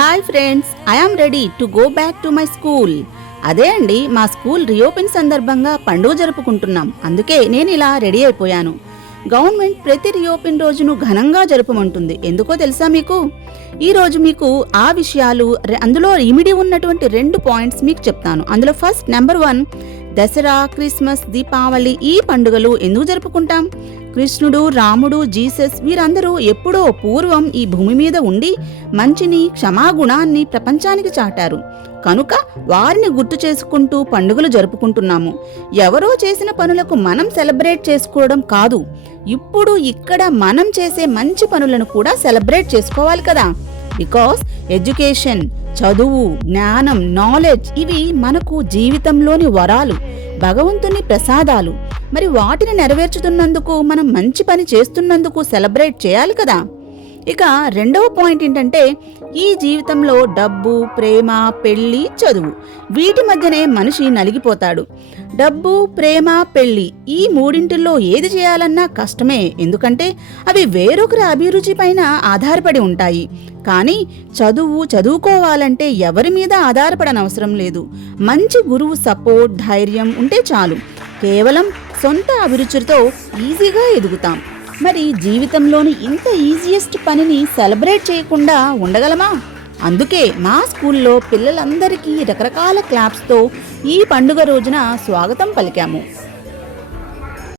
Hi friends, I am ready to go back to my school. అదే అండి, మా school reopen సందర్భంగా పండుగ జరుపుకుంటున్నాం. అందుకే నేను ఇలా రెడీ అయిపోయాను. గవర్నమెంట్ ప్రతి రీఓపెన్ రోజును ఘనంగా జరుపమంటుంది. ఎందుకో తెలుసా మీకు? ఈరోజు మీకు ఆ విషయాలు, అందులో ఇమిడి ఉన్నటువంటి 2 పాయింట్స్ మీకు చెప్తాను. అందులో first number 1, Dasara, Christmas, Deepavali ఈ పండుగలు ఎందుకు జరుపుకుంటాం? కృష్ణుడు, రాముడు, జీసస్ వీరందరూ ఎప్పుడో పూర్వం ఈ భూమి మీద ఉండి మంచిని, క్షమాగుణాన్ని ప్రపంచానికి చాటారు. కనుక వారిని గుర్తు చేసుకుంటూ పండుగలు జరుపుకుంటున్నాము. ఎవరో చేసిన పనులకు మనం సెలబ్రేట్ చేసుకోవడం కాదు, ఇప్పుడు ఇక్కడ మనం చేసే మంచి పనులను కూడా సెలబ్రేట్ చేసుకోవాలి కదా. బికాస్ ఎడ్యుకేషన్, చదువు, జ్ఞానం, నాలెడ్జ్ ఇవి మనకు జీవితంలోని వరాలు, భగవంతుని ప్రసాదాలు. మరి వాటిని నెరవేర్చుతున్నందుకు, మనం మంచి పని చేస్తున్నందుకు సెలబ్రేట్ చేయాలి కదా. ఇక రెండవ పాయింట్ ఏంటంటే, ఈ జీవితంలో డబ్బు, ప్రేమ, పెళ్లి, చదువు వీటి మధ్యనే మనిషి నలిగిపోతాడు. డబ్బు, ప్రేమ, పెళ్లి ఈ మూడింటిల్లో ఏది చేయాలన్నా కష్టమే. ఎందుకంటే అవి వేరొకరి అభిరుచి పైన ఆధారపడి ఉంటాయి. కానీ చదువుకోవాలంటే ఎవరి మీద ఆధారపడనవసరం లేదు. మంచి గురువు సపోర్ట్, ధైర్యం ఉంటే చాలు. కేవలం సొంత అభిరుచితో ఈజీగా ఎదుగుతాం. మరి జీవితంలోని ఇంత ఈజియెస్ట్ పనిని సెలబ్రేట్ చేయకుండా ఉండగలమా? అందుకే మా స్కూల్లో పిల్లలందరికీ రకరకాల క్లాప్స్తో ఈ పండుగ రోజున స్వాగతం పలికాము.